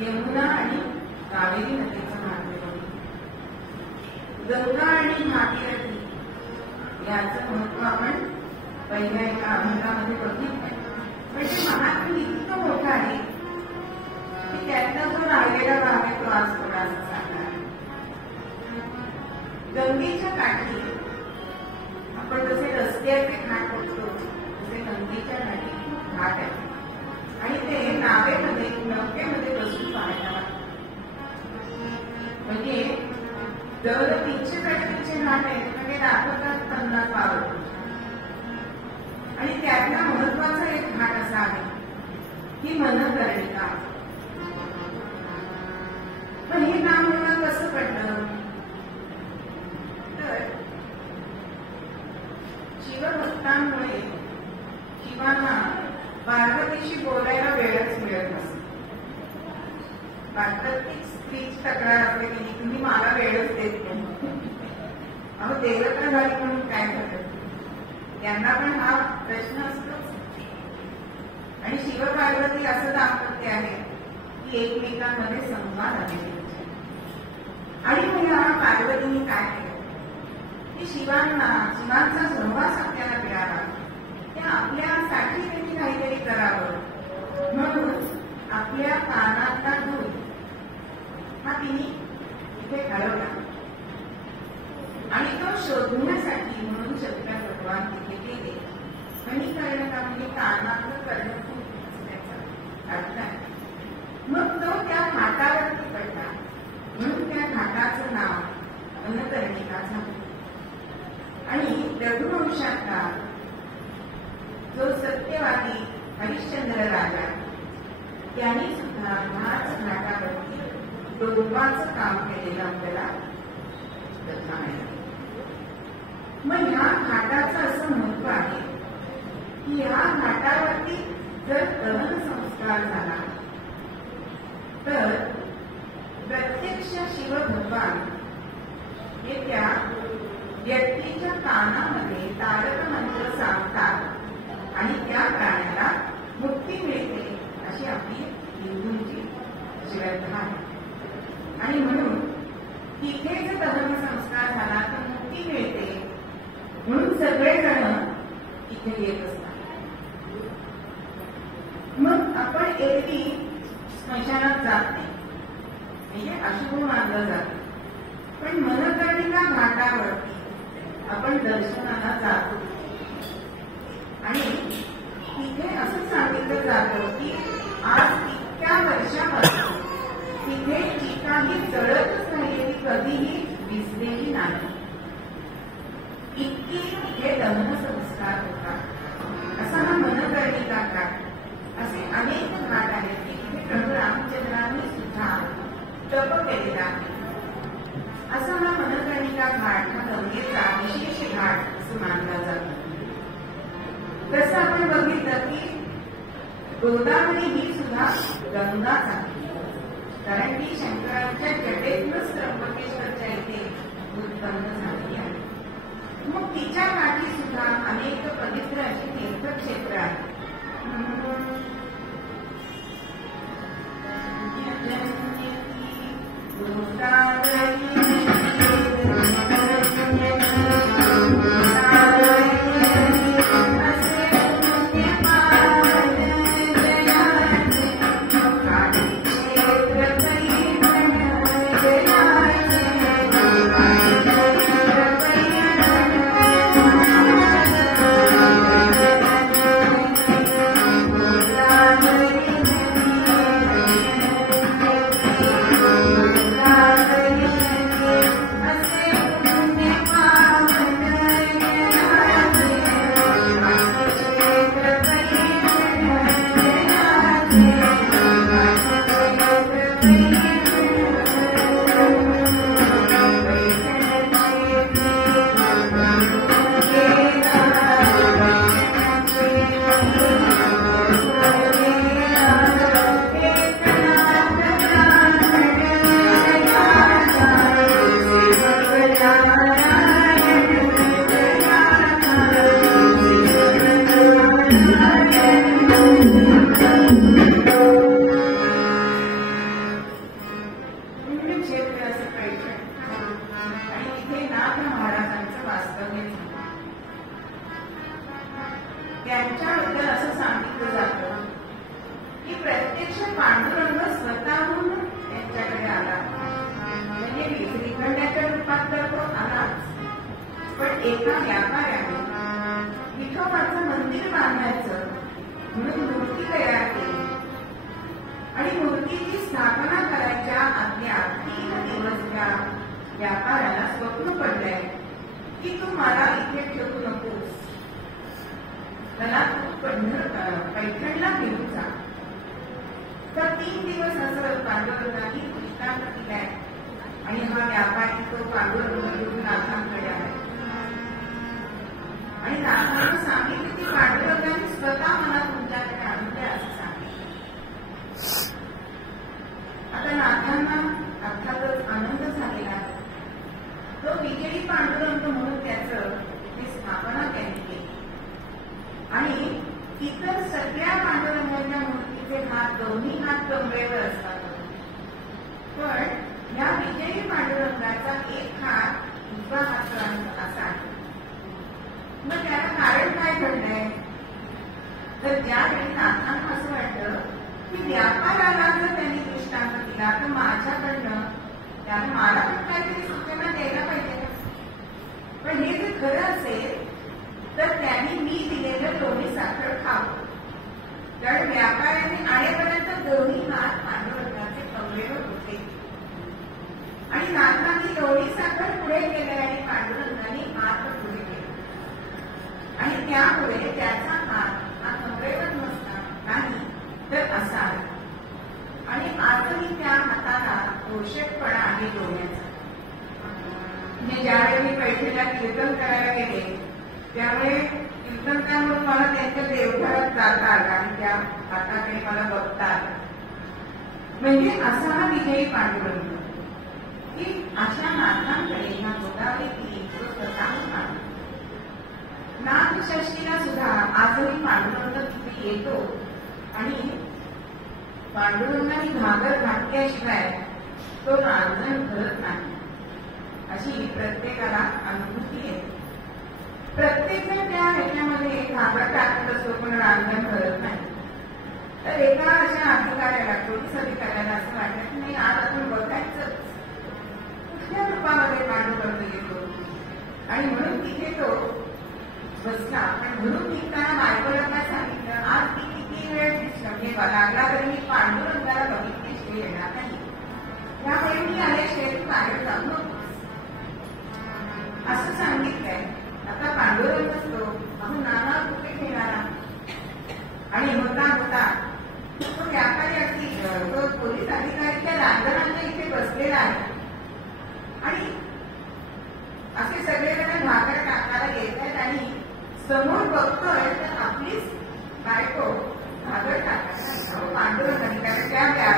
यमुना आणि कावेरी नदीचं महात्म्य बघितलं. गंगा आणि भागीरथी याचं महत्व आपण पहिल्या एका अभंगामध्ये बघितलं. पण ते महात्म्य इतकं मोठं आहे की त्यातला जो राहिलेला भाग आहे तो आज थोडासा सांगणार. गंगेच्या काठी आपण जसे रस्त्याचे घाट बघतो तसे गंगेच्या काठी खूप घाट आहे आणि ते नावेमध्ये नौकेमध्ये बसून पाहायला लागतं. म्हणजे जर 335 घाट आहेत तर ते दाखवतात 50 पावलं. आणि त्यातला महत्वाचा एक घाट असा आहे की मनकर्णिका. पण हे नाव मला कसं पडलं तर शिवभक्तांमुळे शिवांना पार्वतीशी बोलायला वेळच मिळत नसतो. प्रत्येक स्त्रीची तक्रार असते की तुम्ही मला वेळच देत नाही. अहो देवता झाली म्हणून काय करत त्यांना पण हा प्रश्न असतोच. आणि शिवपार्वती असं दाखवते आहे की एकमेकांमध्ये संवाद आहे. आणि मग या पार्वतीने काय केलं की शिवांचा सहवास आपल्याला मिळाला त्या आपल्यासाठी त्यांनी काहीतरी करावं म्हणून आपल्या कानातला दूध हा तिने इथे घालवला. आणि तो शोधण्यासाठी म्हणून शंकर भगवान तिथे गेले. मणिकर्णिका म्हणजे कानातलं कर्ण खूप त्याचा अर्थ आहे. मग तो त्या घाटावरती पडला म्हणून त्या घाटाचं नाव मनकर्णिका झालं. आणि रघुवंशातला जो सत्यवादी हरिश्चंद्र राजा त्यांनी सुद्धा ह्याच घाटावरती डोंबाचं काम केलेलं आपल्याला कथा आहे. मग ह्या घाटाचं असं महत्व आहे की ह्या घाटावरती जर दहन संस्कार झाला तर प्रत्यक्ष शिवभगवान हे त्या व्यक्तीच्या कानामध्ये तारक मंत्र सांगतात आणि त्या प्राण्याला मुक्ती मिळते अशी आपली हिंदूंची श्रद्धा आहे. आणि म्हणून तिथे जर दहन संस्कार झाला तर मुक्ती मिळते म्हणून सगळेजण इथे येत असतात. मग आपण एरवी स्मशानात जात नाही म्हणजे अशुभ मानलं जातं. पण मनकर्णिका घाटावरती आपण दर्शनाला जातो आणि तिथे असं सांगितलं जातं की आज इतक्या वर्षापासून तिथे चिकाही जळतच राहिलेली कधीही दिसलेली नाही. इतकी तिथे दहन संस्कार होतात. असा हा मनकर्णिका घाट. असे अनेक घाट आहेत की तिथे प्रभू रामचंद्रांनी सुद्धा तप केलेला आहे. असा हा मनकर्णिका घाट हा गंगेचा विशेष घाट असं मानला जातो. तसं आपण बघितलं की गोदावरी ही सुद्धा गंगाच आहे. कारण ती शंकराच्या जटेतूनच त्र्यंबकेश्वरच्या इथे उत्पन्न झाली आहे. मग तिच्या काठी सुद्धा अनेक पवित्र अशी तीर्थक्षेत्र आहेत. Yeah. होते असं पैठण, आणि तिथे नाथ महाराजांचं वास्तव्य झालं. त्यांच्याबद्दल असं सांगितलं जातं की प्रत्यक्ष पांडुरंग स्वतःहून त्यांच्याकडे आला. म्हणजे श्रीखंडाच्या रूपात तर तो आलाच, पण एका व्यापाऱ्याने विठोबाचं मंदिर बांधायचं म्हणून मूर्ती तयार केली, आणि मूर्तीची स्थापना करायच्या आदल्या 3 दिवस त्या व्यापाऱ्याला स्वप्न पडलंय की तू मला इथे ठेवू नकोस, मला तू पैठणला घेऊन जा. तर 3 दिवस असं पांडुरंगाने दृष्टांत दिलाय, आणि हा व्यापारी तो पांडुरंग घेऊन नाथांकडे आहे, आणि नाथांना सांगितलं की पांडुरंगाने स्वतः मला तुमच्याकडे आणले असं सांगितलं. आता नाथांना अर्थातच आनंद झालेला. तो विजयी पांडुरंग म्हणून त्याचं स्थापना त्यांनी केली, आणि इतर सगळ्या पांडुरंगाच्या मूर्तीचे हात, दोन्ही हात कमरेवर असतात, पण या विजयी पांडुरंगाचा एक हात उजवा हात असा आहे. मग त्याला कारण काय घडलंय, तर ज्यावेळी नाथांना असं वाटलं की व्यापाराला जर त्यांनी दृष्टांत दिला तर माझ्याकडनं त्याला मला पण काहीतरी सूचना द्यायला पाहिजे, पण हे जर खरं असेल तर त्यांनी मी दिलेलं लोणी साखर खावं. कारण व्यापाऱ्याने आणेपर्यंत दोन्ही हात पांडुरंगाचे कमरेवर होते, आणि नाथांनी लोणी साखर पुढे केले आणि पांडुरंगाने हात पुढे केले, आणि त्यामुळे त्याचा हात हा कमरेवर नसता नाही तर असा आहे, आणि आजही त्या हाताला पोषकपणा आहे लोण्याचा. म्हणजे ज्यावेळी मी पैठणला कीर्तन करायला गेले त्यामुळे कीर्तनकारांवर मला त्यांच्या देवघरात जाता आलं आणि त्या हाताकडे मला बघता आलं. म्हणजे असा हा विजयी पांडुरंग की अशा नाथांकडे ह्या गोदावरी तो स्वतःहून आला. नाथषष्ठीला सुद्धा आजही पांडुरंग तिथे येतो, आणि पांडुरंगाने घागर घातल्याशिवाय तो रांजण करत नाही, अशी प्रत्येकाला अनुभूती येते. प्रत्येकजण त्या ह्याच्यामध्ये घागर टाकत असतो पण रांजण करत नाही. तर एका अशा अधिकाऱ्याला, पोलीस अधिकाऱ्याला असं वाटलं की नाही आज आपण बघायचं कुठल्या रूपामध्ये पांडुरंग येतो, आणि म्हणून तिथे तो बसला. पण म्हणून निघताना बायकोला काय सांगितलं, आज ती किती वेळ दिसलं लागला तरी मी पांडुरंगाला बघितल्याशिवाय येणार नाही, त्यामुळे मी आल्याशिवाय तू बाहेर जाऊ नकोस असं सांगितलंय. आता पांडुरंग असतो म्हणून नाना कुठे घेणारा, आणि होता तो व्यापारी अगदी तो पोलीस अधिकारी त्या रांजणांच्या इथे बसलेला आहे, आणि असे सगळेजण घागर टाकायला येत आहेत, आणि समोर बघतोय तर आपलीच बायको घागर टाकायला पांडुरंग. कारण त्या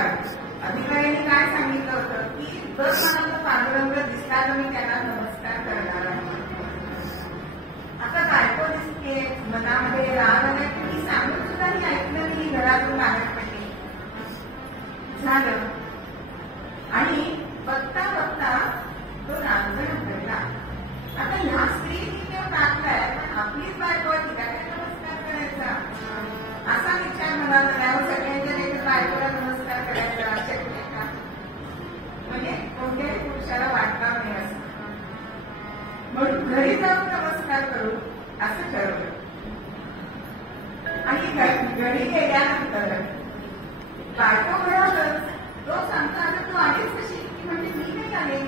अधिकाऱ्यांनी काय सांगितलं होतं की जर मला तो पांडुरंग दिसला तर मी त्याला नमस्कार करणार आहे. आता बायको दिसते, मनामध्ये राग आला की मी सांगून सुद्धा मी ऐकलं, मी घरातून बाहेर पडले झालं, आणि बघता बघता तो रांजण घडला. आता ह्या स्त्री तिथे टाकलाय, पण आपलीच बायको तिला काय नमस्कार करायचा असा विचार मला झाल्यावर सगळ्यांच्या देखील बायकोला नमस्कार करायचा शक्य का? म्हणजे कोणत्याही पुरुषाला वाटणार नाही असं, म्हणून घरी जाऊन नमस्कार करू असं ठरवलं. आणि घरी गेल्यानंतर बायको बरोबरच तो सांगता आता तू आलीच कशी, की म्हणजे मी नाही आले.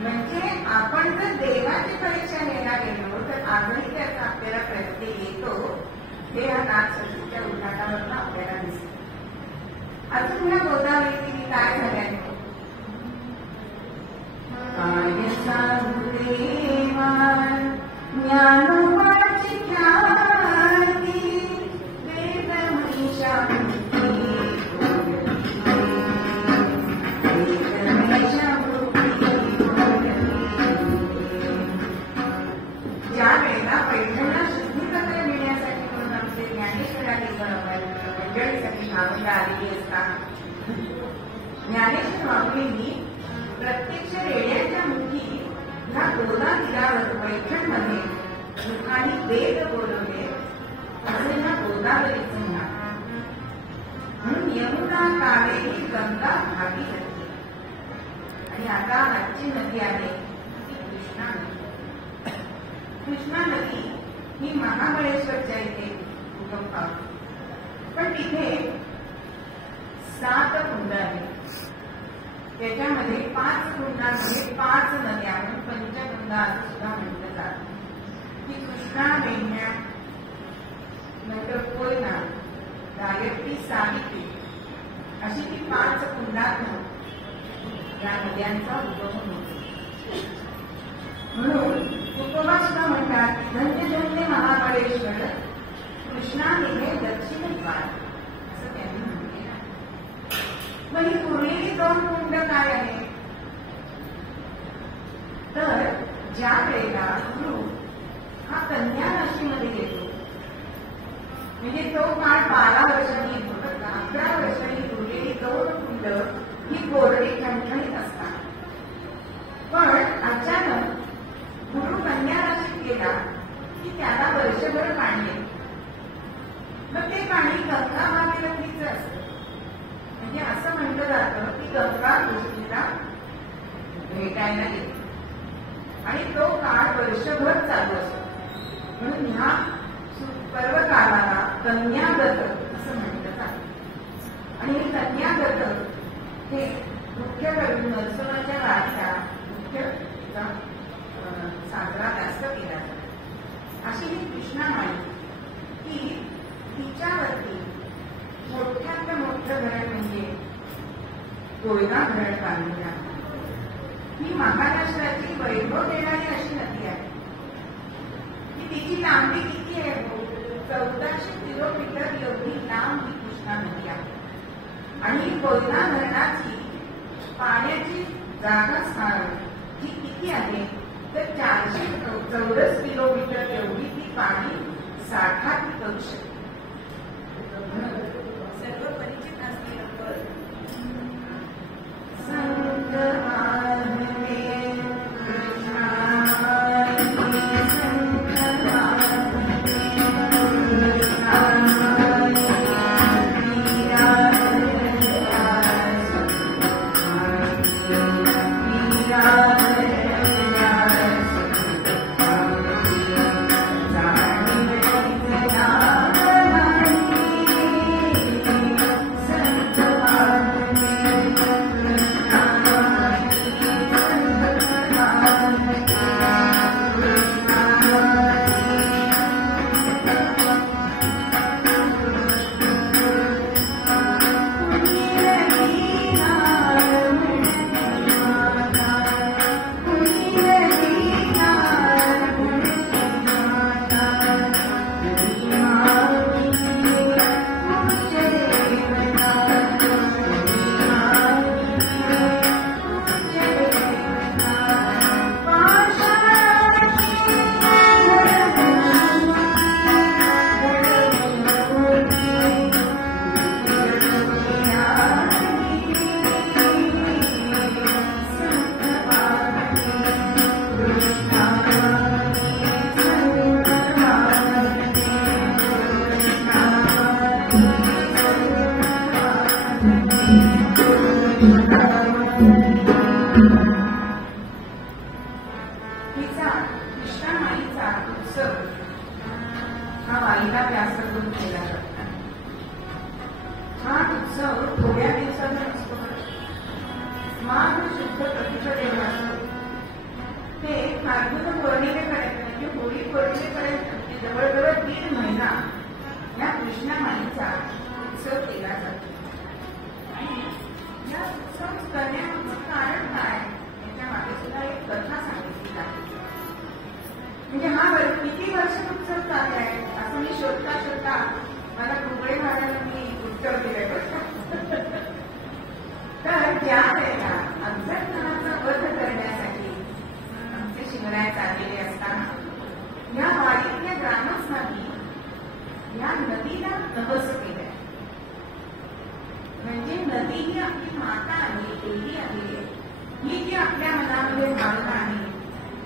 म्हणजे आपण जर देवाची परीक्षा घ्यायला गेलो तर आजही त्याचा आपल्याला प्रत्यय येतो, हे या नाथषष्ठीच्या उद्घाटनावरून आपल्याला दिसतं. अजून ह्या गोदावरी काय झाल्याने ज्ञानोबाची ख्याती वेद महिषा ज्या वेळेला पैठणला शुद्धीपत्र मिळण्यासाठी म्हणून आमचे ज्ञानेश्वरांनी मंडळीसाठी भावना आलेली असतात. ज्ञानेश्वर माऊलींनी पैठणमध्ये दुखाने वेद बोलवले असे ना गोदावरीचं नाव. म्हणून यमुना कावेरी गंगा भागीरथी. आणि आता आजची नदी आहे ती कृष्णा नदी. कृष्णा नदी ही महाबळेश्वरच्या इथे उगम पावते. पण तिथे 7 कुंड आहेत. त्याच्यामध्ये 5 कुंडांमध्ये 5 नद्या म्हणून पंचगंगा असं सुद्धा म्हटलं जातं. ती कृष्णा, वेण्या, नंतर कोयना, गायत्री, सावित्री अशी ती 5 कुंडातून या नद्यांचा उगम होतो. म्हणून तुकोबा सुद्धा म्हणतात धन्य धन्य महाबळेश्वर कृष्णा निघे दक्षिण द्वार असं त्यांनी म्हटलेलं आहे. मग ही उरलेली 2 कुंड काय आहे तर ज्या वेळेला गुरु हा कन्या राशीमध्ये येतो म्हणजे तो काळ 12 वर्षांनी येतो तर 11 वर्षांनी उरलेली 2 कुंड ही कोरडी ठणठणीत असतात. पण अचानक गुरु कन्या राशीत गेला की त्याला वर्षभर पाणी येतं. मग ते पाणी गंगा भागीरथीचं असतं. म्हणजे असं म्हटलं जातं की गंगा गोष्टीला भेटायला येते आणि तो काळ वर्षभर चालू असतो. म्हणून ह्या पर्वकाळाला कन्यागत असं म्हटलं जातं. आणि हे कन्यागत हे मुख्य करून नरसोबाच्या वारीला मुख्य साजरा जास्त केला जातो. अशी ही कृष्णा माई की तिच्यावरती मोठ्यातलं मोठं धरण म्हणजे कोयना धरण बांधलेलं आहे. ही महाराष्ट्राची वैभव देणारी अशी नदी आहे की तिची लांबी किती आहे 1400 किलोमीटर एवढी लांब ही कृष्णा नदी आहे. आणि कोयना धरणाची पाण्याची जागा स्थान जी किती आहे तर 400 चौरस किलोमीटर एवढी ती पाणी साठा करू शकते. सर्व परिचित असलेलं पद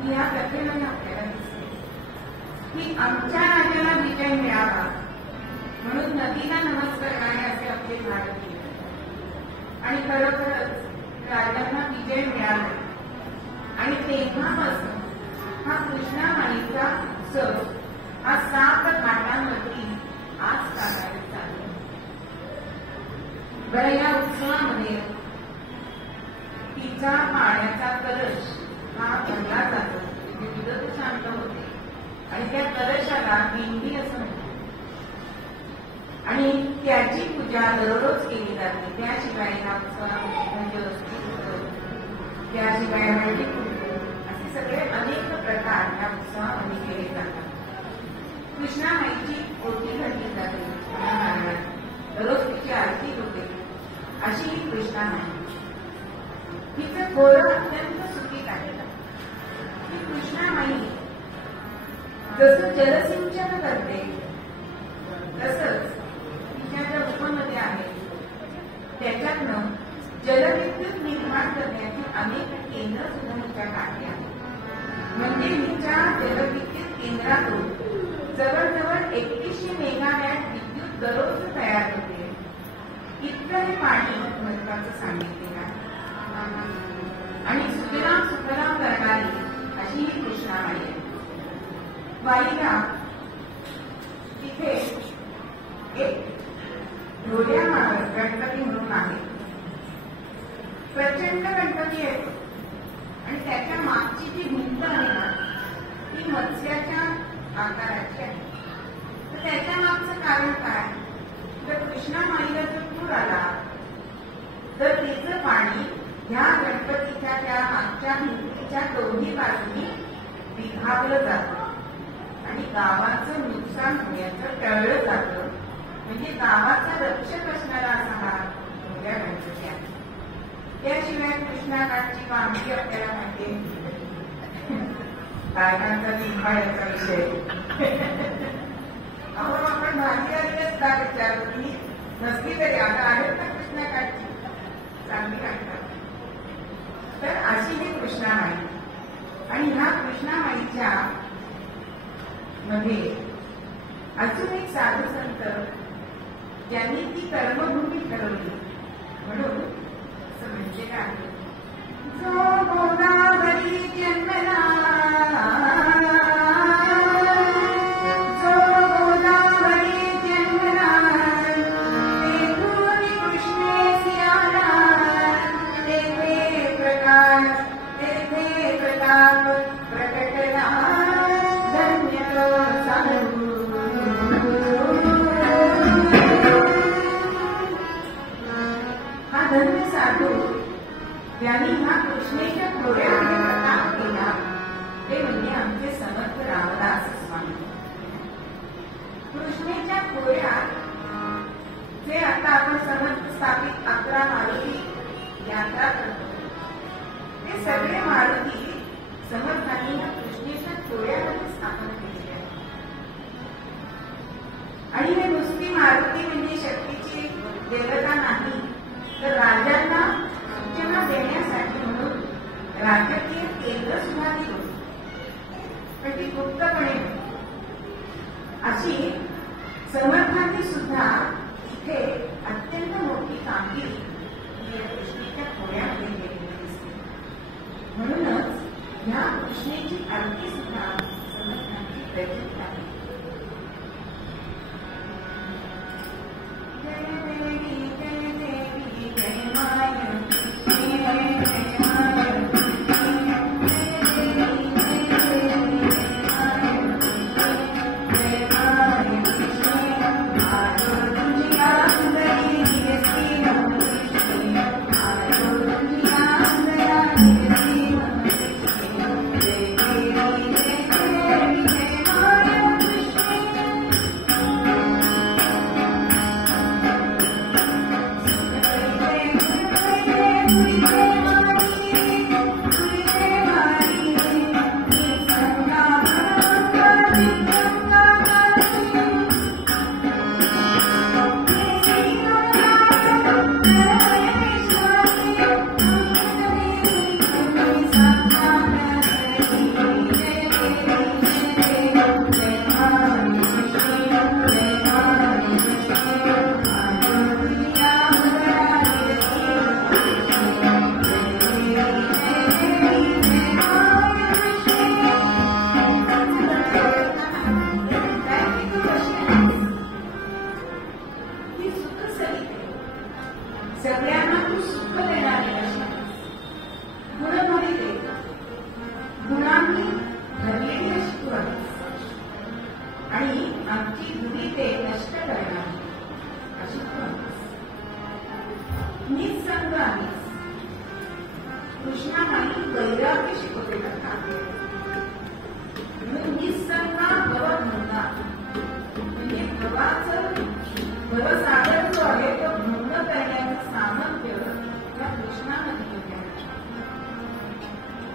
ही या कथेमध्ये आपल्याला दिसते की आमच्या राजाला विजय मिळावा म्हणून नदीला नमस्कार करणे असे आपले भारतीय आणि खरोखरच राजांना विजय मिळाला आणि तेव्हापासून हा कृष्णामाईचा उत्सव हा 7 घाटांमध्ये आज साजरा चालू. बरं, या उत्सवामध्ये तिचा पाण्याचा कलश हा भरला जातो, विविध शांत होते आणि त्या कलशाला दिंडी असं म्हणतात आणि त्याची पूजा दररोज केली जाते. त्याशिवाय हा उत्सव म्हणजे त्याशिवाय हळदी कुंकू असे सगळे अनेक प्रकार या उत्सवामध्ये केले जातात. कृष्णामाईची ओटी घातली जाते, दररोज तिची आरती होते. अशी ही कृष्णामाई. तिचं गोरं अत्यंत सुखीत आहे. ही कृष्णामाई जसं जलसिंचन करते तसंच तिच्या ज्या उपनद्या आहेत त्याच्यातनं जलविद्युत निर्माण करण्याची अनेक केंद्र सुद्धा तिच्या काढली आहेत. म्हणजे तिच्या जलविद्युत केंद्रातून जवळजवळ 3100 मेगावॅट विद्युत दररोज तयार होते. इतकं हे पाणी महत्वाचं सांगितलेलं आहे आणि सुजलाम सुफलाम करणारी अशी ही कृष्णामाई आहे. वाईला तिथे एक ढोल्या गणपती म्हणून आहे. प्रचंड गणपती येतो आणि त्याच्या मागची जी भिंत आहे ना ती मत्स्याच्या आकाराची आहे. तर त्याच्या मागचं कारण काय? तर कृष्णामाईला जर पूर आला तर तिचं पाणी ह्या गणपतीच्या त्या मागच्या भिंतीच्या दोन्ही बाजूनी विभागलं जातं आणि गावाचं नुकसान होण्याचं टळलं जातं. म्हणजे गावाचा रक्षक असणारा असा हा ढोल्या गणपती आहे. त्याशिवाय कृष्णाकाठची वामगी आपल्याला माहिती बायकांचा जिव्हाळ्याचा विषय. अहो, आपण भारतीयांनीच का विचारतो की नसली तरी आता आहेत ना कृष्णाकाठची चांगली काढतात. तर अशी ही कृष्णामाई आणि ह्या कृष्णामाईच्या मध्ये अजून एक साधू संत ज्यांनी ती कर्मभूमी ठरवली म्हणून असं म्हणजे काय, जो गोदावरी जन्मला, जो गोदावरी जन्मला, तेथून कृष्णेसी आला, तेथे प्रताप प्रकटला, धन्य साधू. हा धन्य साधू यांनी हा कृष्णेच्या खोऱ्यामध्ये प्रताप केला ते म्हणजे आमचे समर्थ रामदास स्वामी. कृष्णेच्या खोऱ्यात जे आता आपण समर्थ स्थापित 11 मारुती यात्रा करतो ते सगळे मारुती समर्थांनी या कृष्णेच्या खोऱ्यामध्ये स्थापन केलेले आहे. आणि हे नुसती मारुती म्हणजे शक्तीची देवता नाही तर राजांना सूचना देण्यासाठी म्हणून राजकीय केंद्र सुद्धा दिली पण ती गुप्तपणे. अशी समर्थांनी सुद्धा इथे अत्यंत मोठी कामगिरी या कृष्णेच्या खोऱ्यामध्ये केलेली दिसते. म्हणूनच ह्या कृष्णेची आरती सुद्धा समर्थांची प्रचित आहे.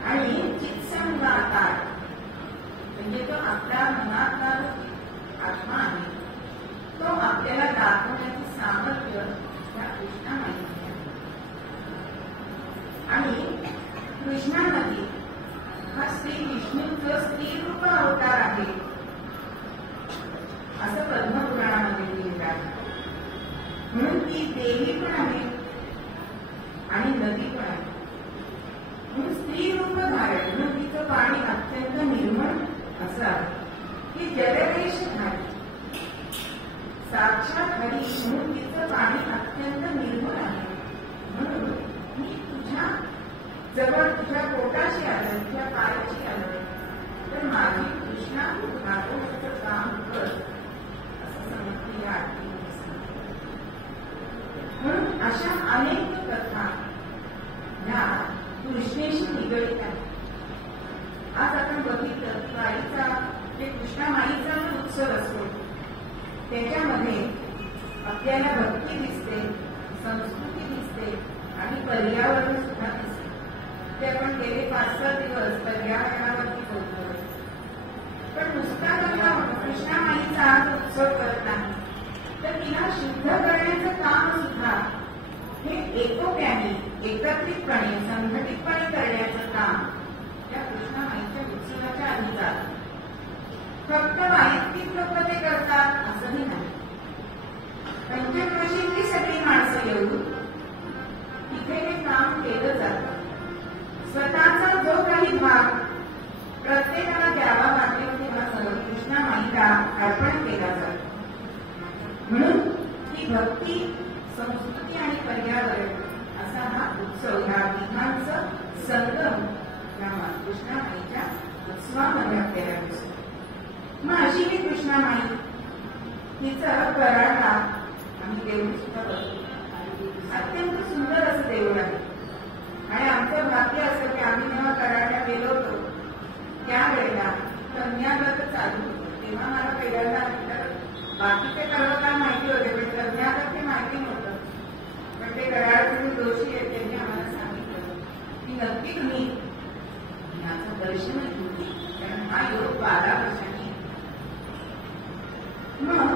आणि चित्संगाकार म्हणजे तो आपल्या मनातला आत्मा आहे तो आपल्याला दाखवण्याचे सामर्थ्य त्या कृष्णामाईमध्ये आहे. आणि कृष्णामध्ये हा श्री विष्णूचं स्त्री रूप अवतार आहे असं पद्मपुराणामध्ये लिहिलं आहे. म्हणून ती देवी पण आहे आणि नदी पण आहे. म्हणून स्त्री रूप धारण म्हणून तिचं पाणी अत्यंत निर्मळ असं आहे की जलवेशधारी साक्षात हरी म्हणून तिचं पाणी अत्यंत निर्मळ आहे. म्हणून मी तुझ्या जवळ तुझ्या पोटाशी आलं तुझ्या पायाशी आलं तर माझी कृष्णा भागवताचं काम कर असं समजलं या आरतीमध्ये सांगितलं. म्हणून अशा अनेक कथा ह्या कृष्णेशी निगडित आहेत. आज आपण बघितलं की माईचा जे कृष्णामाईचा उत्सव असतो त्याच्यामध्ये आपल्याला भक्ती दिसते, संस्कृती दिसते आणि पर्यावरण सुद्धा दिसते. ते आपण गेले 5-6 दिवस पर्यावरणावरती बोलतो. पण नुसता गंगा कृष्णामाईचा आज उत्सव करत नाही तर तिला शुद्ध करण्याचं काम सुद्धा हे एकोप्याने एकत्रितपणे संघटितपणे करण्याचं काम त्या कृष्णामाईच्या उत्सवाच्या आधी जात. फक्त वैयक्तिक लोक ते करतात असंही नाही. पंचक्रोशीतली सगळी माणसं येऊन तिथे हे काम केलं जातं. स्वतःचा जो काही भाग प्रत्येकाला द्यावा लागेल तेव्हा कृष्णामाईला अर्पण केला जातो. म्हणून ही भक्ती संस्कृती आणि पर्यावरण असा हा उत्सव ह्या विधांचं संगम या कृष्णामाईच्या उत्सवामध्ये आपल्याला दिसतो. मग अशी ही कृष्णामाई तिचं कराडा आम्ही देऊळ सुद्धा बघतो. अत्यंत सुंदर असं देऊळ आहे. आणि आमचं भाग्य असं की आम्ही जेव्हा कराडला गेलो होतो त्यावेळेला कन्याव्रत चालू होतं. तेव्हा मला पहिल्यांदा बाकीचे पर्वताला माहिती होते पण कन्याव्रत हे माहिती नव्हतं. पण ते कराडचे जे दोषी आहेत त्यांनी आम्हाला सांगितलं की नक्की तुम्ही याचं दर्शन घेऊ कारण हा योग 12 वर्षांनी. मग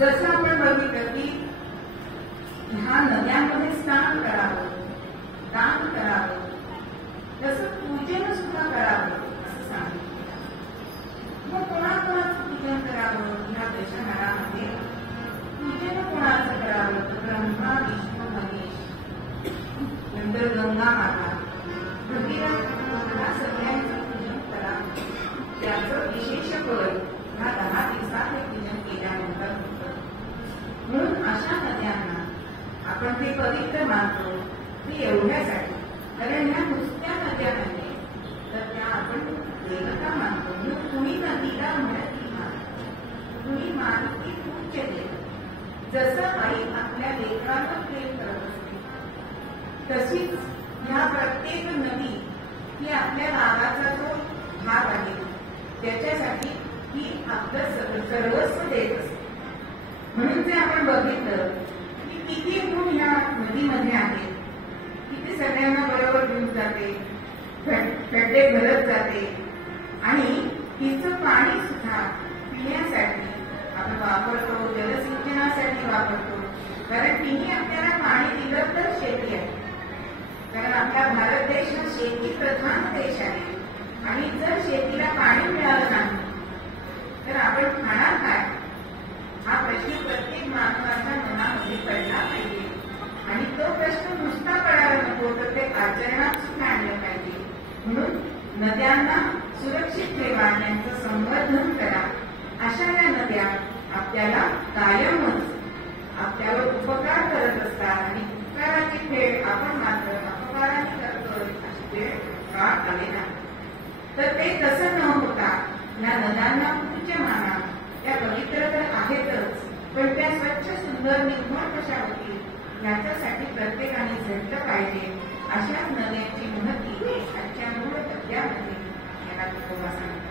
जसं आपण बघितलं की ह्या नद्यांमध्ये स्नान करावं, दान करावं, तसं पूजन सुद्धा करावं असं सांगितलं. मग कोणाकोणाचं पूजन करावं ह्या दशहरामध्ये? पूजन कोणाचं करावं तर ब्रह्मा विष्णू महेश नंतर गंगा माता भगीरथ ह्या सगळ्यांचं पूजन करावं. त्याचं विशेष फळ ह्या 10 दिवसात हे पूजन केल्यानंतर होतं. म्हणून अशा नद्यांना आपण ते पवित्र मानतो ते एवढ्यासाठी कारण ह्या नुसत्या नद्या नाही तर त्या आपण देवता मानतो. कुणी नदीला म्हणती कुणी मानती पूज्य देव. जसं आई आपल्या लेकरांवर प्रेम करत असते तशीच ह्या प्रत्येक नदी ही आपल्या नावाचा जो भाग आहे त्याच्यासाठी ही आपलं सर्वस्व देत असते. म्हणून जे आपण बघितलं की किती गुण ह्या नदीमध्ये आहेत. किती सगळ्यांना बरोबर घेऊन जाते, खड्डे भरत जाते आणि तिचं पाणी सुद्धा पिण्यासाठी आपण वापरतो, जलसिंचनासाठी वापरतो. कारण तिने आपल्याला पाणी दिलं तर शेती आहे. कारण आपला भारत देश हा शेती प्रधान देश आहे आणि जर शेतीला पाणी मिळालं नाही तर आपण खाणार काय हा प्रश्न प्रत्येक मानवाच्या मनामध्ये पडला पाहिजे. आणि तो प्रश्न नुसता पडायला नको तर ते आचरणात सुद्धा आणलं पाहिजे. म्हणून नद्यांना सुरक्षित ठेवा, त्यांचं संवर्धन करा. अशा या नद्या आपल्याला कायमच आपल्यावर उपकार करत असतात आणि उपकाराची फेड आपण मात्र अपकाराने करतो अशी वेळ काळ आले नाही. तर ते तसं न होता या नद्यांना पूज्य माना. त्या पवित्र तर आहेतच पण त्या स्वच्छ सुंदर निर्मळ कशा होतील याच्यासाठी प्रत्येकाने झटलं पाहिजे. अशाच नद्यांची महती आजच्या मूळ तत्त्वामध्ये याला तुकोबा सांगतात.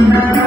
Thank you.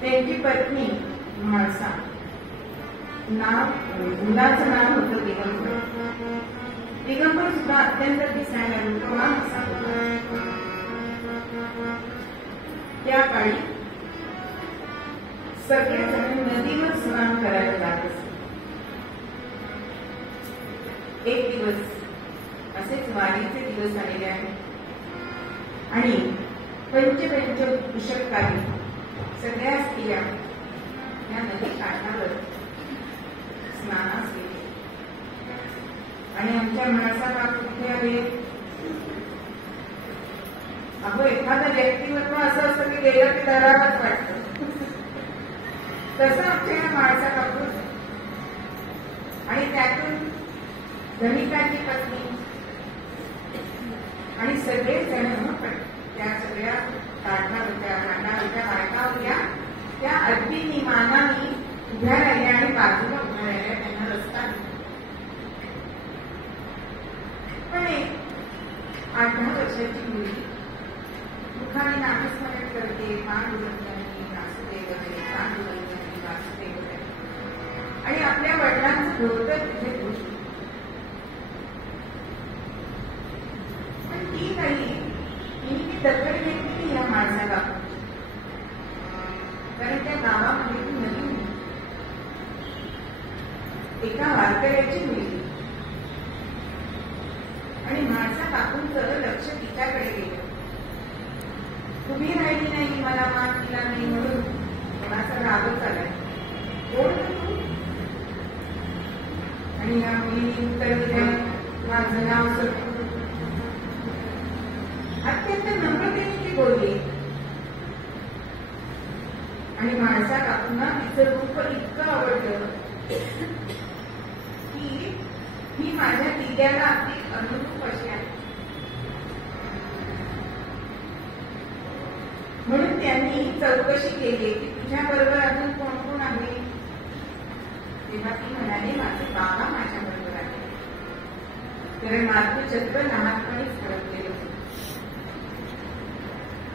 त्यांची पत्नी म्हाळसा, मुलाचं नाव होतं दिगंबर. दिगंबर सुद्धा अत्यंत दिसायला रूपवान असा होता. त्या काळी सगळेजण नदीवर स्नान करायला जात असत. एक दिवस असेच वारीचे दिवस आलेले आहेत आणि पंचपंच पुष्करकाली सगळ्या स्त्रिया या नदी काठावर स्नानास गेले. आणि आमच्या माणसा कुठे आले? अहो, एखादं व्यक्तिमत्व असं असतं की गेलं की दरावच वाटतं. तसं आमच्या या माणसा कापूर आणि त्यातून धनिकाची पत्नी आणि सगळे जण त्या सगळ्या काठावरच्या काठावरच्या बायका होत्या. त्या अगदी निमानाने उभ्या राहिल्या आणि बाजूला उभ्या राहिल्या. त्यांना रस्ता पण 8-10 वर्षाची मुलगी मुखाने नामस्मरण करते, पांडुरंगाने वासुदेव वगैरे, पांडुरंगाने वासुदेव वगैरे, आणि आपल्या वडिलांचं धोतर तिथे पुसते. पण ती काही ती दखल घेतली या माणसाला, कारण त्या गावामध्ये ती नवीन एका वारकऱ्याची मुलगी, आणि माणसा काकूंचं लक्ष तिच्याकडे गेलं. उभी राहिली नाही, मला मान दिला नाही म्हणून कोणाचा रागच आलाय. कोण तू? आणि या मुलीने उत्तर दिलं, माझं नाव सटू. अत्यंत नम्रतेने ती बोलली, आणि माणसा काकूंना तिचं रूप इतकं आवडलं की मी माझ्या दिद्याला अगदी अनुरूप अशी आहे. म्हणून त्यांनी चौकशी केली की तुझ्या बरोबर अजून कोण कोण आहे. तेव्हा ती म्हणाली, माझे बाबा माझ्या बरोबर आहे, कारण माझं चक्र लहानपणीच हरपलेले होते.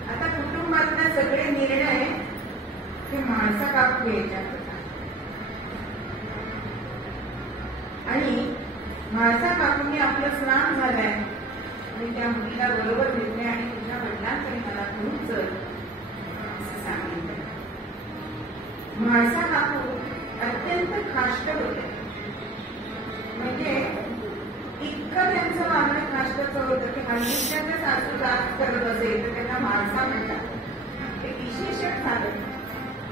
आता कुटुंबातले सगळे निर्णय हे माणसा काकू घ्यायच्या होता, आणि माणसा काकूंनी आपलं स्नान झालंय आणि त्या मुलीला बरोबर घेतले आणि तुझ्या वडिलांकडे मला घेऊन चल असं सांगितलं. माणसा काकू अत्यंत खाष्ट होते, म्हणजे इतकं त्यांचं वागणं खाष्टाचं होतं की हल्लीच्या सासू जात करत असेल तर त्यांना माणसा म्हणतात. ते विशेषण झालं,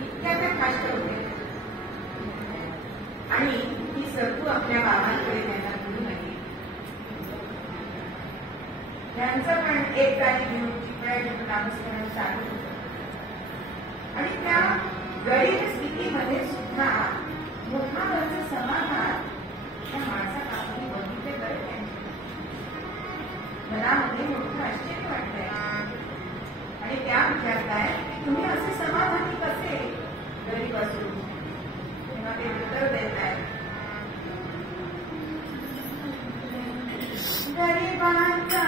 इतक्या त्या खाष्ट होते. आणि ती सतू आपल्या बाबांकडे त्यांना घेऊन आली. त्यांचं पण एक गाडी घेऊन चिपळ्याचं नामस्मरण चालू होतं, आणि त्या गरीब स्थितीमध्ये सुद्धा मुखावरचं समाधान त्या माणसा काकूंनी बघितले. बरं त्यांच्या मनामध्ये मोठं आश्चर्य वाटतंय, आणि त्या विचारताय तुम्ही असे समाधानी कसे गरीब असून. तेव्हा ते उत्तर देत आहे, गरिबांचा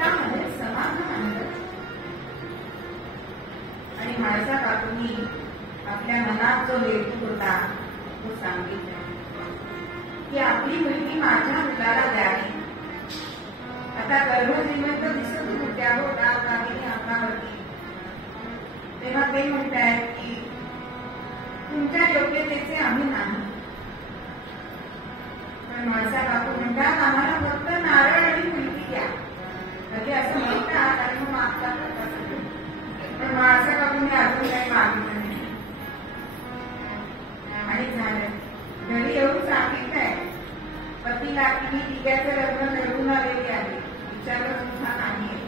चित्तामध्ये समाधान आणलं. आणि म्हाळसा काकूंनी आपल्या मनात जो हेतू होता तो सांगितला की आपली मुलगी माझ्या मुलाला द्यावी. आता गर्भश्रीमंत दिसत होत्या होता काहीही अंगावरती. तेव्हा ते म्हणतायत की तुमच्या योग्यतेचे आम्ही नाही. पण म्हाळसा काकू म्हणतात आम्हाला फक्त नारळ आणि मुलगी द्या. म्हणजे असं म्हणतात आणि मग मागतात. पण म्हाळसा काकूने अजून काही मागितलं नाही. आणि झालं घरी येऊन सांगितलंय पतीला की मी दिव्याचं लग्न ठरवून आलेली आहे. विचारलं सुद्धा नाहीये.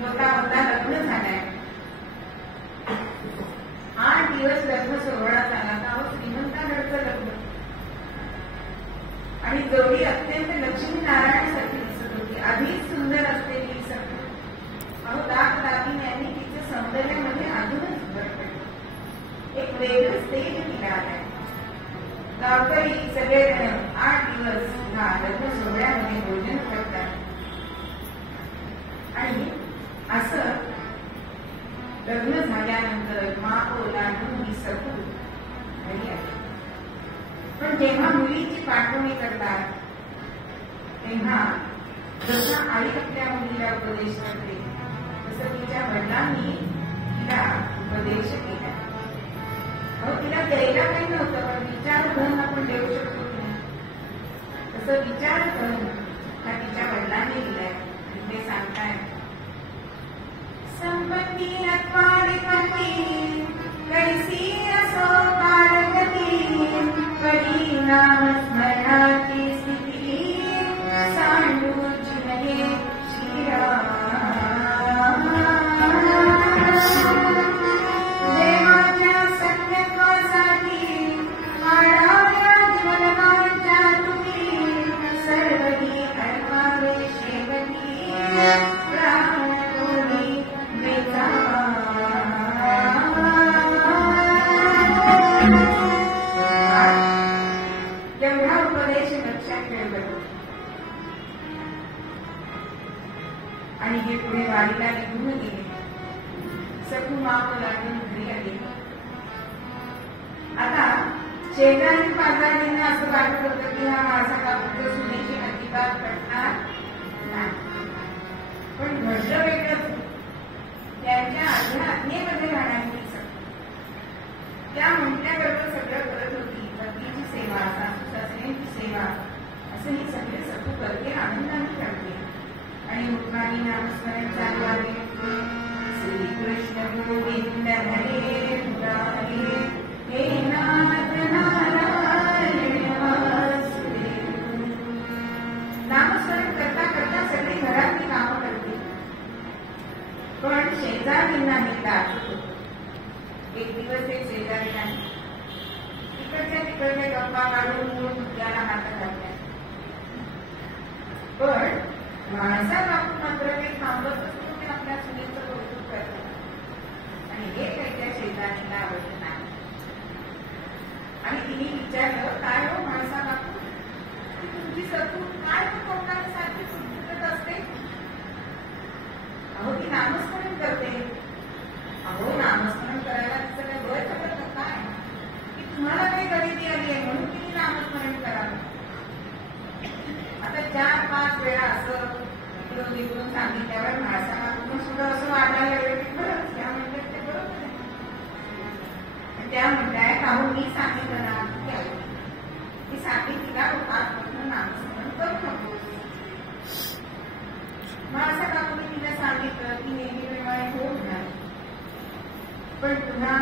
होता होता लग्न झालंय. 8 दिवस लग्न सोहळा झाला. का श्रीमंताकडचं लग्न. आणि जोडी अत्यंत लक्ष्मीनारायणासारखी दिसत होती. आधीच सुंदर असलेली दिसत होती. अहो दागिन्यांनी तिच्या सौंदर्यामध्ये अजूनच भर पडली. एक वेगळंच तेज तिला आलंय. गावकरी सगळेजण 8 दिवस लग्न सोहळ्यामध्ये भोजन करतात. आणि असं लग्न झाल्यानंतर माप ओलांडून ही सखू घरी आली. पण जेव्हा मुलीची पाठवणी करतात तेव्हा जसं आई आपल्या मुलीला उपदेश करते तसं तिच्या वडिलांनी तिला उपदेश केला. अहो तिला द्यायला काही नव्हतं पण विचार करून आपण देऊ शकतो की नाही. तसं विचार करून हा तिच्या वडिलांनी दिलाय. ते सांगताय संपत्ती अत्वाधिपती कैसी असो कारगती परिणाम स्मरणाची स्थिती सांडू जिनये श्रीराम. देवाच्या सत्यत्वासाठी आढाव्या जीवनाच्या तुम्ही सर्वही कर्मावे शेवटी प्राणोनी बेचा. एवढा उपदेश लक्षात ठेवलं. आणि हे पुढे वाडीला निघून गेले. सखू माप लागून घरी आले. आता शेजारी पाजारीने असं वाटत होतं की हा माझा कापूर सुनेची अजिबात पटणार नाही. पण घडलं वेगळंच. त्यांच्या आज्ञेमध्ये राहण्याची त्या म्हटल्याबरोबर सगळं करत होती. पत्नीची सेवा सासू सासऱ्यांची सेवा असं ही सगळे सखू करते. आनंदाने करते. आणि मुखाने नामस्मरण चालू आहे. श्रीकृष्ण गोविंद हरे मुरारे हे नाथ नारायण वासुदेव. नामस्मरण करता करता सगळी घरातली कामं करते. पण शेजारींना हे दाखवत होतं. एक दिवस एक शेजारी नाही तिकडच्या गप्पा काढून मूळ मुद्द्याला हातात घातल्या. पण म्हाळसा काकू मात्र ते थांबतच ते आपल्या सुनेचं कौतुक करतात. आणि हे काही त्या शेजारीला आवडलं नाही. आणि तिने विचारलं काय हो म्हाळसा काकू की तुमची सखू काय कोकणासारखी सुटत असते. अहो ती नामस्मरण करते. अहो नामस्मरण करायला तिचं काय वय झालं काय की तुम्हाला काही गरिबी आली आहे म्हणून तिने नामस्मरण करावं. आता 4-5 वेळा असं इकडून सांगितल्यावर म्हाळसा काकूंना सुद्धा असं वाटायला लागलं की खरंच त्या म्हणतात ते बरोबर आहे. त्या म्हणतायत अहो मी सांगितलं ना की सांगितलं आजपासून नामस्मरण करू नको. म्हाळसा काकूंनी तिला सांगितलं की नेहमी वेळा होत नाही. पण पुन्हा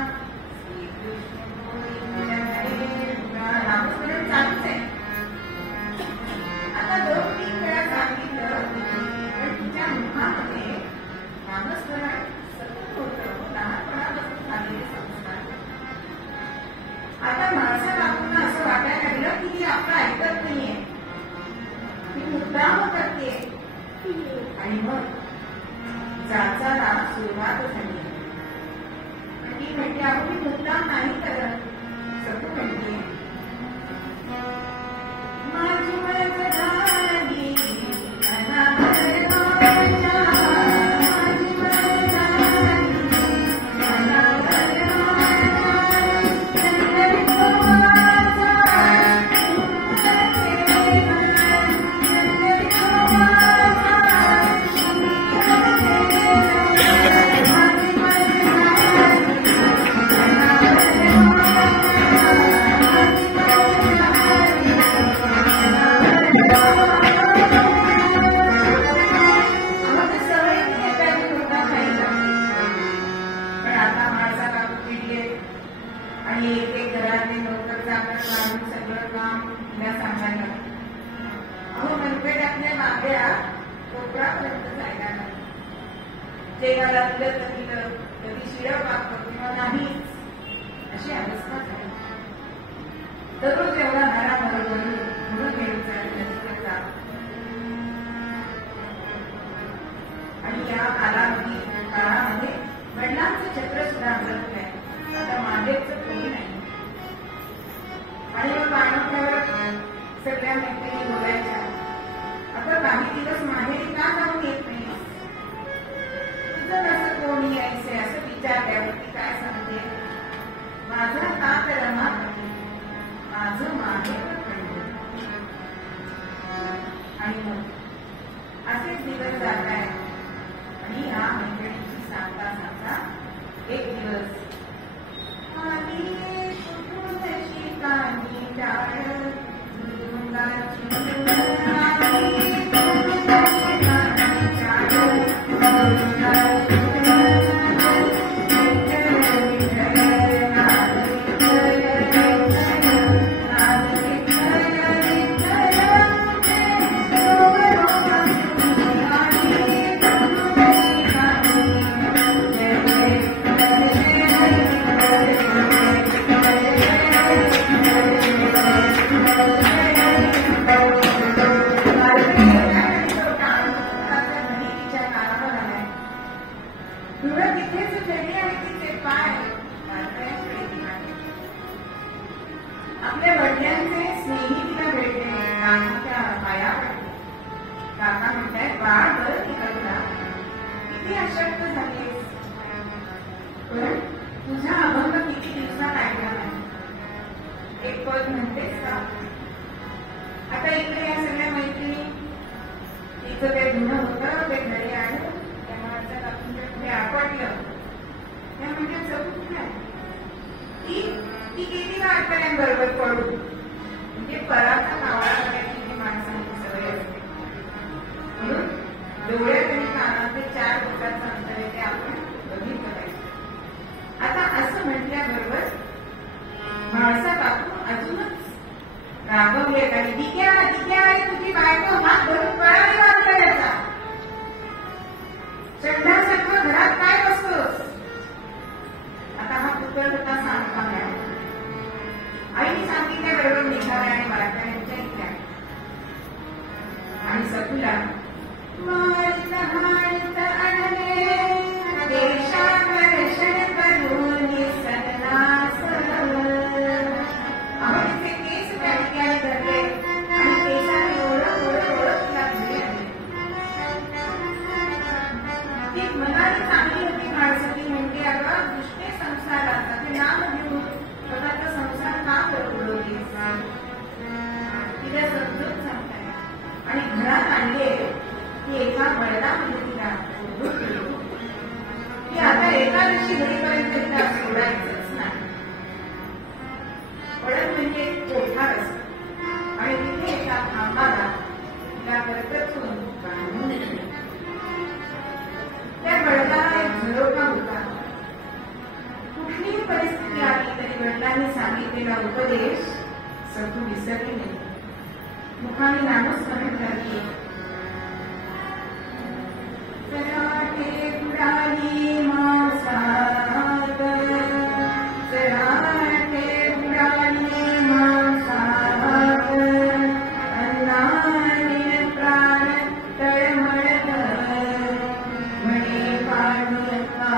नामस्मरण चालूच आहे. आता 2-3 वेळा सांगितलं पण तिच्या मुखामध्ये नामस्मरण सतत होतं. लहानपणापासून झालेले संस्कार. आता म्हाळसा काकूंना असं वाटायला लागलं की ती आपलं ऐकत नाहीये. ती मुद्दाम करते. आणि मग जाचाला सुरुवात झाली. ती म्हणते आपण मी मुद्दाम नाही करत. सखू म्हणते माझी मर्जी अनावर मागल्या कोपरापर्यंत जायला नाही. जेवायला दिलं तर दिलं, कधी शिळं पाकं किंवा नाहीच अशी अवस्था झाली. दररोज एवढा घराबरोबर म्हणून घ्यायचा आणि या काळामध्ये वडिलांचं चक्र सुद्धा हलत नाही. आता मागेचं कोणी नाही. आणि मग पाण्यावर सगळ्या मैत्रिणी बोलायच्या, आता काही दिवस माहेरी का जाऊन येत नाही, तुझं कसं कोणी यायचंय असं विचारल्यावरती काय सांगते, माझा ताप रमा माझं माहेर पडलं. आणि मग असेच दिवस जात आहेत. आणि या मैत्रिणीची सांगता सांगता एक दिवस आपल्या वडिलांचे स्नेही तिला भेटले. काकाच्या पाया पडले. काका म्हणतायत, बाळ बरं तिकडला किती अशक्त झालीस, पण तुझा अभंग किती दिवसात ऐकला नाही. एक पद म्हणतेस का. आता इकडे या सगळ्या मैत्रिणी, तिचं ते धुणं होतं, ते घरी आलं, त्या माणसात आपण पुढे आपटलं, त्या म्हणजे चौक नाही. ती किती वाटकऱ्यांबरोबर पडू, म्हणजे पराचा कावळा करायची माणसांची सवय असते. म्हणून डोळ्यात आणि कानात 4 फुटाचं अंतर आहे ते आपण बघितलं पाहिजे. आता असं म्हटल्याबरोबर माणसात आपण अजूनच रागवले आणि दिक्या तुझी बायको हात धरून पळाली वाटकऱ्याचा, चंडासारखं घरात काय बसतोस. आता हा पुतळ होता सांगता मिळाला. आईने सांगितल्याबरोबर निघाला आणि वारकऱ्यांच्या इथल्या आणि सखूला देशाकर्षण करून सन्नास आवडीचे केस त्या ठिकाणी धरले आणि केसाने ओळख तिला घरी आले. ती मनाली चांगली होती माणसं. ती म्हणते, अगं दुष्टे संसाराचा ते नाम घेऊन स्वतःचा संसार का उडवली. तिला समजून सांगताय आणि घरात आणले की एका बळदामध्ये तिला की आता एकादशी घडीपर्यंत तिला सोडायचंच नाही. बळद म्हणजे कोठार असत आणि तिथे एका खांबाला तिला करकचून बांधून त्या बळदाला एक झरोका होता. कुठलीही परिस्थिती आली तरी वडिलांनी सांगितलेला उपदेश सखू विसरली नाही. मुखाने नामस्मरण करते, चराटे बुडाली मासात, चराटे बुडाली मासात, अन्नाने प्राण तळमळत, म्हणे पांडुरंगा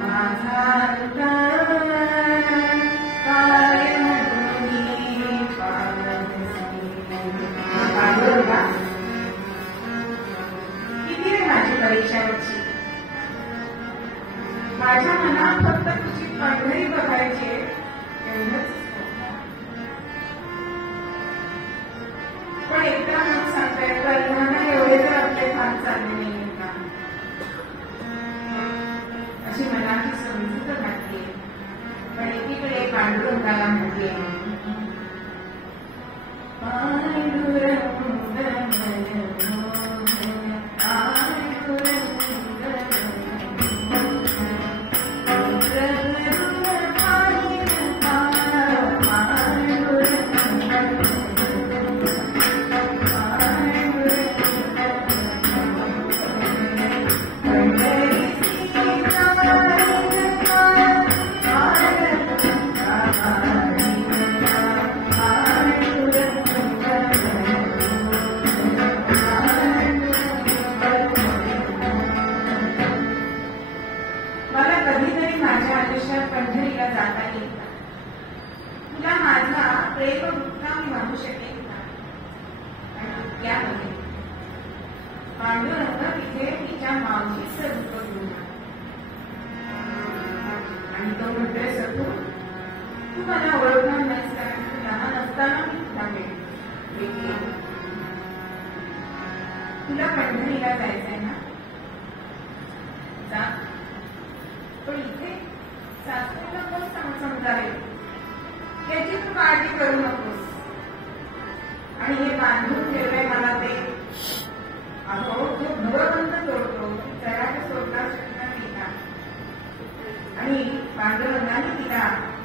माझा किती रे माझी परीक्षावरची. माझ्या मनात फक्त तुझी पंढरी बघायची एवढंच. पण एकदा म्हणून सांगताय, कल्पना एवढे तर आपले फार चालले नाही का अशी मनाची समजूत घातली. पण एकीकडे पांडुरंगाला म्हटले, त्यामध्ये पांडुरंग तिथे तिच्या मावशीचं रूप घेऊन आणि तो म्हणतोय सखू तू मला ओळखणार नाहीस कारण तू लहान असताना मी तुला भेटले तुला पंढरीला जायचंय ना जा पण इथे सासऱ्याला कोण समजावेल त्याची तू काळजी करू नकोस आणि हे बांधून ठेवलंय मला ते अहो जो भगवंत सोडतो जराला सोडला शकता तिला आणि पांडुरंगाने तिला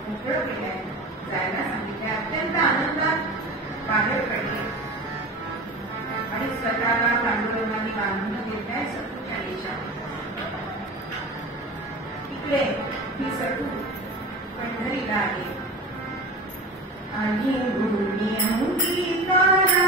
मोकळं केलंय जायला सांगितलंय अत्यंत आनंदात बाहेर पडले आणि स्वतःला पांडुरंगाने बांधून घेतलाय सखूच्या देशात इकडे ही सखू पंढरीला आली आणि भूमी अंकितारा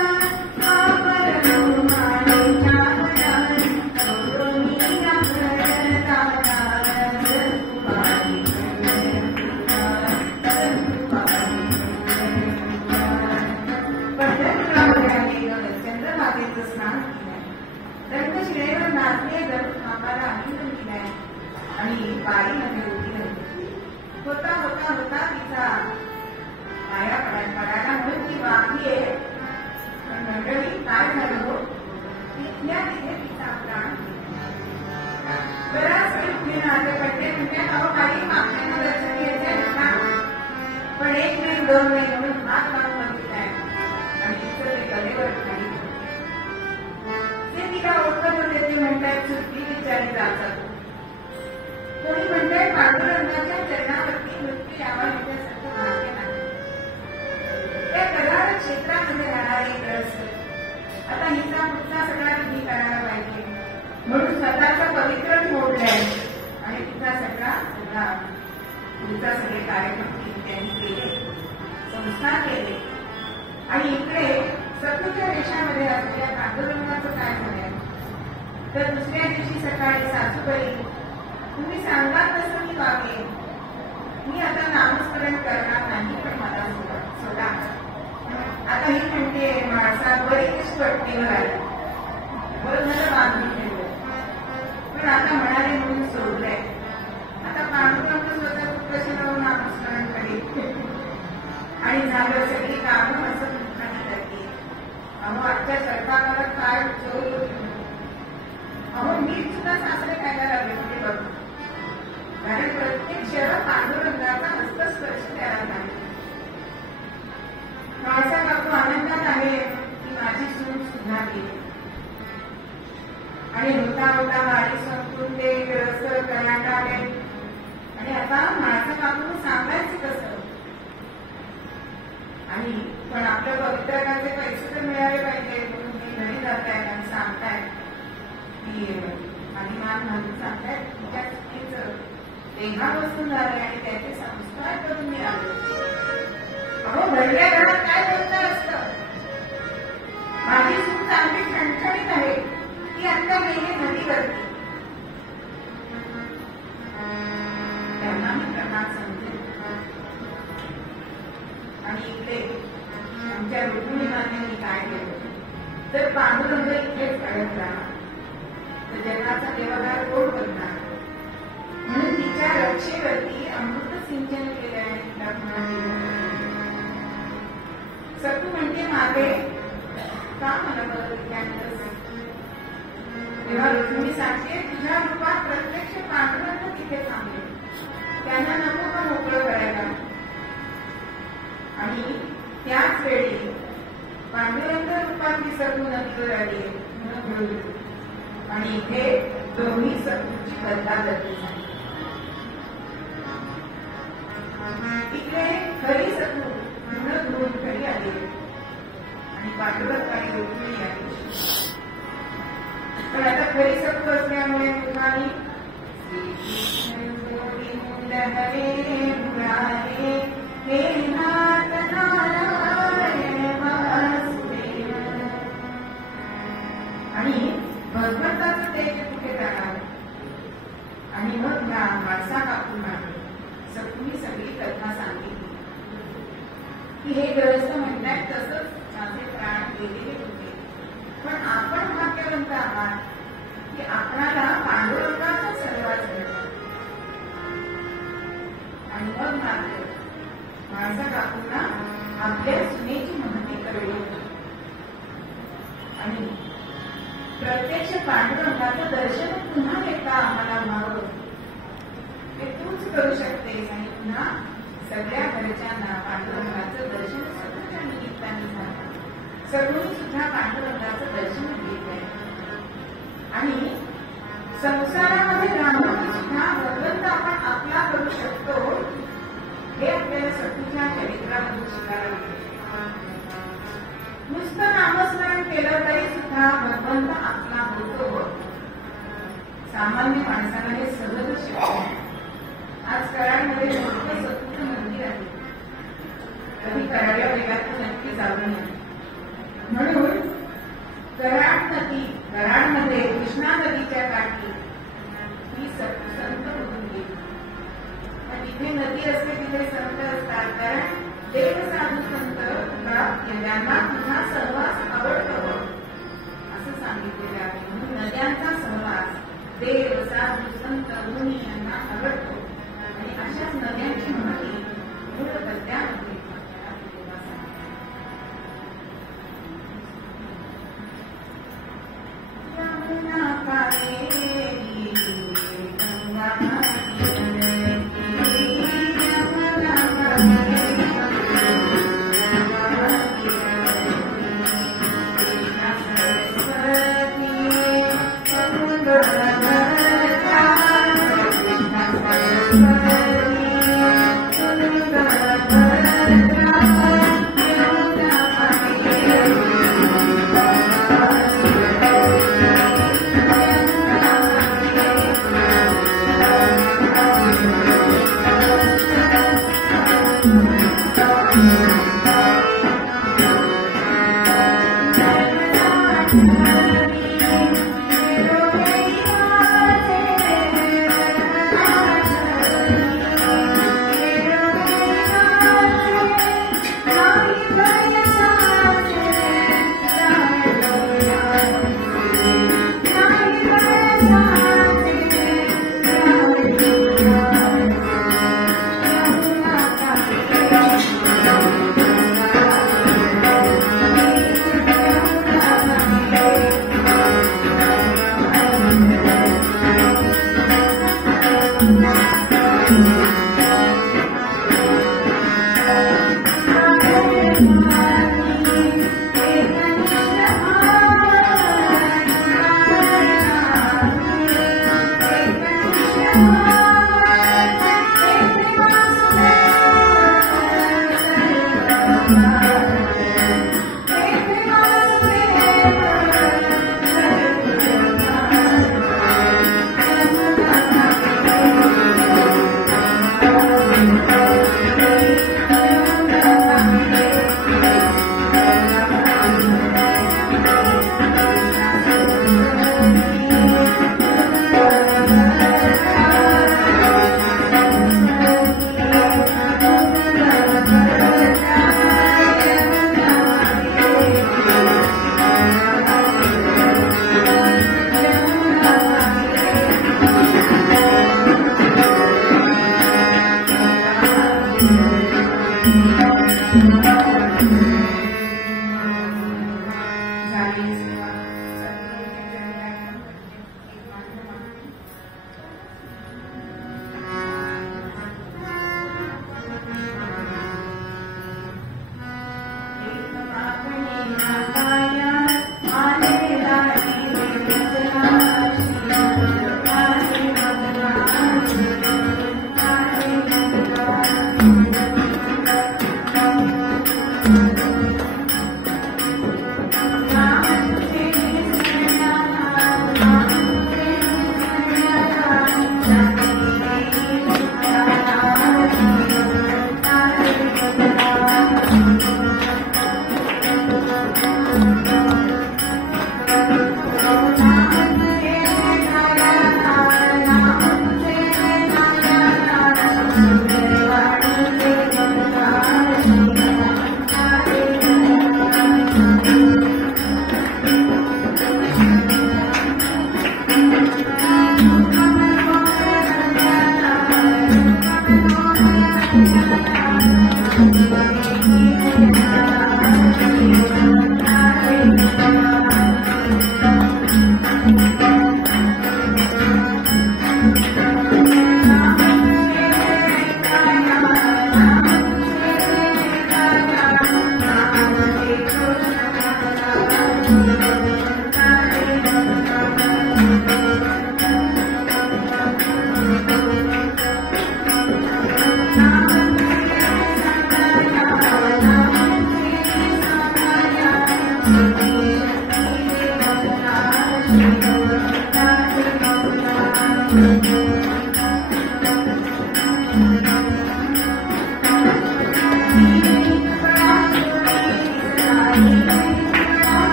आणि बारीमध्ये उभी राहिली होता होता होता तिचा पाया पडायला म्हणून ती वाकली आहे पण मंडळी काय झालं हो तिथल्या तिथे तिचा प्राण बराच वेळ उभी राहते पडते म्हणजे अहो काही मागच्यांना दर्शन घ्यायचंय ना पण एक नाही दोन नाही म्हणून हात लावून बघितलाय आणि तिचं ते गलेवर खाली ते तिला ओळखत होते ते म्हणतायत सुट्टी विचारली जातात कोणी म्हणताय पांडुरंगाच्या चरणावरती मृत्यू यावा याच्यासारखं भाग्य नाही त्या करार क्षेत्रामध्ये राहणारे ग्रस्त आता हिचा पुढचा सगळा विधी करायला पाहिजे म्हणून स्वतःचा पवित्र मोडलाय आणि तिचा सगळा पुढचा सगळे कार्यक्रम त्यांनी केले संस्कार केले आणि इकडे सखूच्या देशामध्ये असलेल्या पांडुरंगाचं काय झालंय तर दुसऱ्या दिवशी सकाळी सासूबाई तुम्ही सांगा तसं मी वागेन मी आता नामस्मरण करणार नाही पण मला सोडा आता ही म्हणते माणसा बरीच वाटते बरं मला बांधून ठेवलं पण आता म्हणाले म्हणून सोडलंय आता पांडुरंग स्वतः कशी राहून नामस्मरण करेल आणि झालं सगळी कामं असं दुःखाने करते अहो आजच्या स्वयंपाकाला काय चोर अहो मीच सुद्धा सासरे खायला लागले म्हणजे बघ कारण प्रत्येक क्षण पांडुरंगाचा हस्तस्पर्श त्याला नाही माझा काकू आनंदात आहे की माझी सून सुद्धा गेली आणि होता होता वारी संपून ते रस करण्यात आले आणि आता माझं काकू सांगायचं कसं आणि पण आपल्या पवित्रकाचे पैसे तर मिळाले पाहिजे म्हणून ते घरी जातायत आणि सांगतायत की अभिमान घालून सांगतायत तुमच्या चुकीचं देहापासून झाले आणि त्याचे संस्कार करून मी आलो अहो भरल्या घरात काय बोलता असतं माझी सून चांगली ठणठणीत आहे ती आता गेली नदीवरती त्यांना मी प्रमाण समजेल आणि इकडे आमच्या रुक्मिणीमाने मी काय केलं तर पांडुरंग इथेच अडत राहा तर जगाचा देवागार कोण करणार म्हणून तिच्या रक्षेवरती अमृत सिंचन केले आहे सखू म्हणजे मागे का मला बदल तेव्हा रुक्मिणी सांगते तुझ्या रूपात प्रत्यक्ष पांडुरंग तिथे थांबले त्यांना नको का मोकळं करायला आणि त्याच वेळी पांडुरंग रूपात ती सखू नदीवर आली आणि इथे दोन्ही सखूची बदलाबदली झाली इकडे खरी सखू पूर्ण धुवून घरी आली आणि पांडुरंगाने रुक्मिणी आली पण आता खरी सखू असल्यामुळे तुम्हाला हरे मुरारे हे नाथ नारायण वासुदेव आणि भगवंताचं तेज कुठे जाणार आणि मग माणसा कापून मांडली सखूनी सगळी कथा सांगितली की हे ग्रस्त म्हणतात तसंच माझे प्राण गेलेले होते माणसा काकूंना आपल्या सुनेची माहिती कळली आणि प्रत्यक्ष पांडुरंगाचं दर्शन पुन्हा एकदा आम्हाला व्हावं, ते तूच करू शकतेस आणि पुन्हा सगळ्या घरच्यांना पांडुरंगाचं दर्शन स्वतःच्या निमित्ताने झालं. सगळी सुद्धा पांडुरंगाचं दर्शन घेतलंय आणि संसारामध्ये राहून सुद्धा भगवंत आपण आपला करू शकतो हे आपल्याला सखूच्या चरित्रामधून शिकायला मिळते. नुसतं नामस्मरण केलं तरी सुद्धा भगवंत आपला होतो. सामान्य माणसाला हे सहज शक्य. आज कराडमध्ये मोठं सत्य मंदिर आहे. कधी कराडला वेगात तर नक्की जाऊ नये. म्हणून कराड नदी, कराडमध्ये कृष्णा नदीच्या काठी ही संत होऊन गेली. जिथे नदी असते तिथे संत असतात. कारण देव साधू संत यांना तुझा सहवास आवडतो असं सांगितलेलं आहे. म्हणून नद्यांचा सहवास देव साधू संत मुनी यांना आवडतो आणि अशाच नद्यांची माहिती मूळ पद्यामध्ये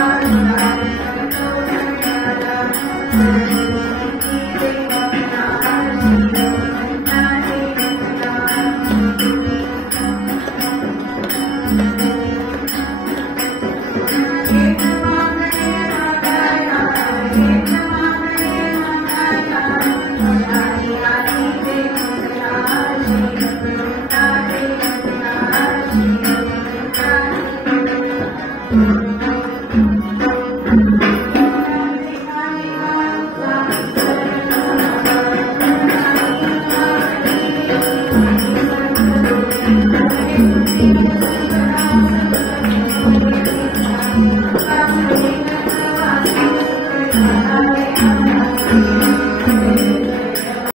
राम